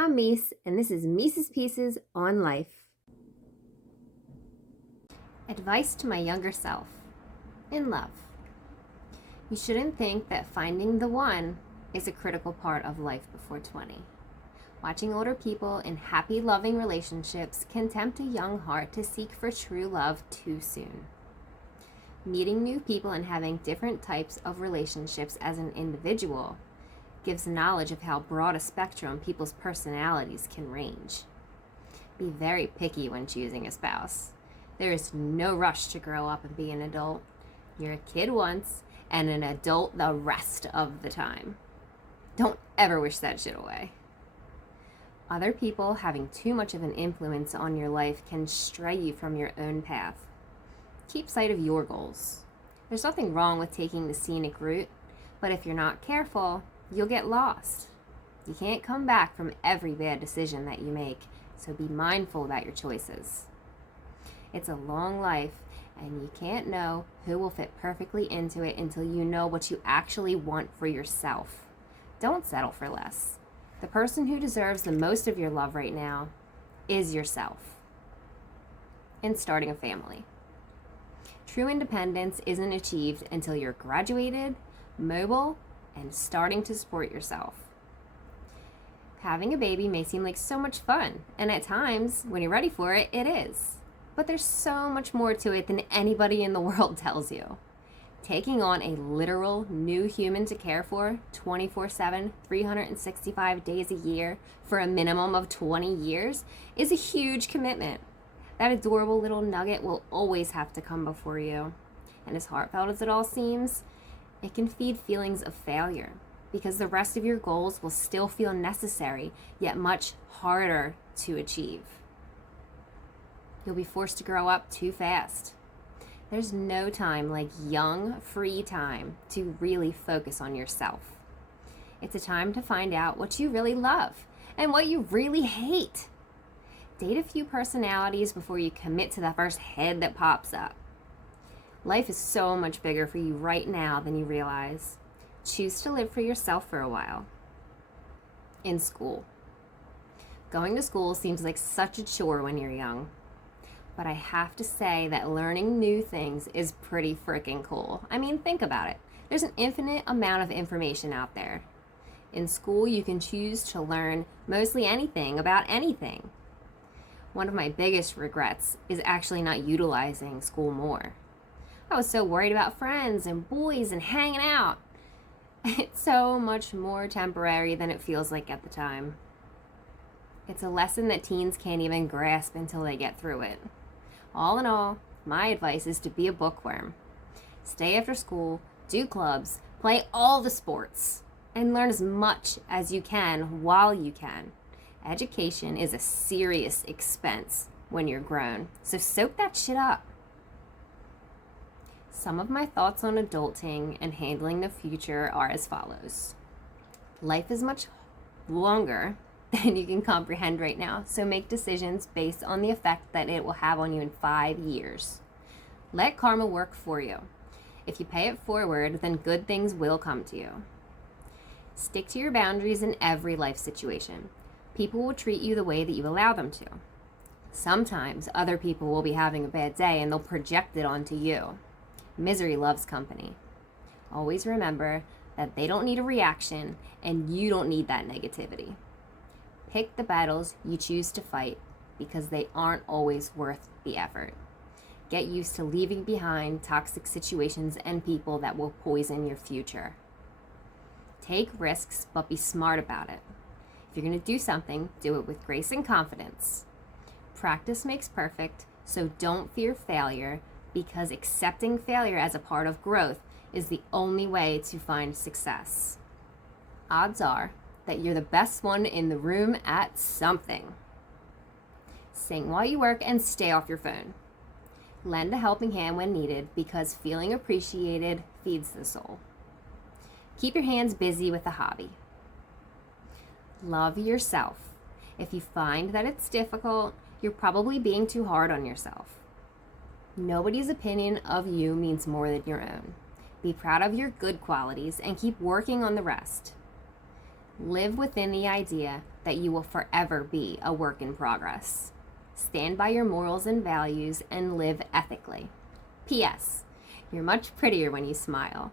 I'm Meese, and this is Meese's Pieces on Life. Advice to my younger self. In love. You shouldn't think that finding the one is a critical part of life before 20. Watching older people in happy, loving relationships can tempt a young heart to seek for true love too soon. Meeting new people and having different types of relationships as an individual gives knowledge of how broad a spectrum people's personalities can range. Be very picky when choosing a spouse. There is no rush to grow up and be an adult. You're a kid once and an adult the rest of the time. Don't ever wish that shit away. Other people having too much of an influence on your life can stray you from your own path. Keep sight of your goals. There's nothing wrong with taking the scenic route, but if you're not careful, you'll get lost. You can't come back from every bad decision that you make, so be mindful about your choices. It's a long life, and you can't know who will fit perfectly into it until you know what you actually want for yourself. Don't settle for less. The person who deserves the most of your love right now is yourself. And starting a family. True independence isn't achieved until you're graduated, mobile, and starting to support yourself. Having a baby may seem like so much fun, and at times, when you're ready for it, it is. But there's so much more to it than anybody in the world tells you. Taking on a literal new human to care for 24/7, 365 days a year for a minimum of 20 years is a huge commitment. That adorable little nugget will always have to come before you. And as heartfelt as it all seems, it can feed feelings of failure because the rest of your goals will still feel necessary, yet much harder to achieve. You'll be forced to grow up too fast. There's no time like young, free time to really focus on yourself. It's a time to find out what you really love and what you really hate. Date a few personalities before you commit to the first head that pops up. Life is so much bigger for you right now than you realize. Choose to live for yourself for a while. In school. Going to school seems like such a chore when you're young. But I have to say that learning new things is pretty freaking cool. I mean, think about it. There's an infinite amount of information out there. In school, you can choose to learn mostly anything about anything. One of my biggest regrets is actually not utilizing school more. I was so worried about friends and boys and hanging out. It's so much more temporary than it feels like at the time. It's a lesson that teens can't even grasp until they get through it. All in all, my advice is to be a bookworm. Stay after school, do clubs, play all the sports, and learn as much as you can while you can. Education is a serious expense when you're grown, so soak that shit up. Some of my thoughts on adulting and handling the future are as follows. Life is much longer than you can comprehend right now, so make decisions based on the effect that it will have on you in 5 years. Let karma work for you. If you pay it forward, then good things will come to you. Stick to your boundaries in every life situation. People will treat you the way that you allow them to. Sometimes other people will be having a bad day and they'll project it onto you. Misery loves company. Always remember that they don't need a reaction and you don't need that negativity. Pick the battles you choose to fight because they aren't always worth the effort. Get used to leaving behind toxic situations and people that will poison your future. Take risks, but be smart about it. If you're going to do something, do it with grace and confidence. Practice makes perfect, so don't fear failure because accepting failure as a part of growth is the only way to find success. Odds are that you're the best one in the room at something. Sing while you work and stay off your phone. Lend a helping hand when needed because feeling appreciated feeds the soul. Keep your hands busy with a hobby. Love yourself. If you find that it's difficult, you're probably being too hard on yourself. Nobody's opinion of you means more than your own. Be proud of your good qualities and keep working on the rest. Live within the idea that you will forever be a work in progress. Stand by your morals and values and live ethically. P.S. You're much prettier when you smile.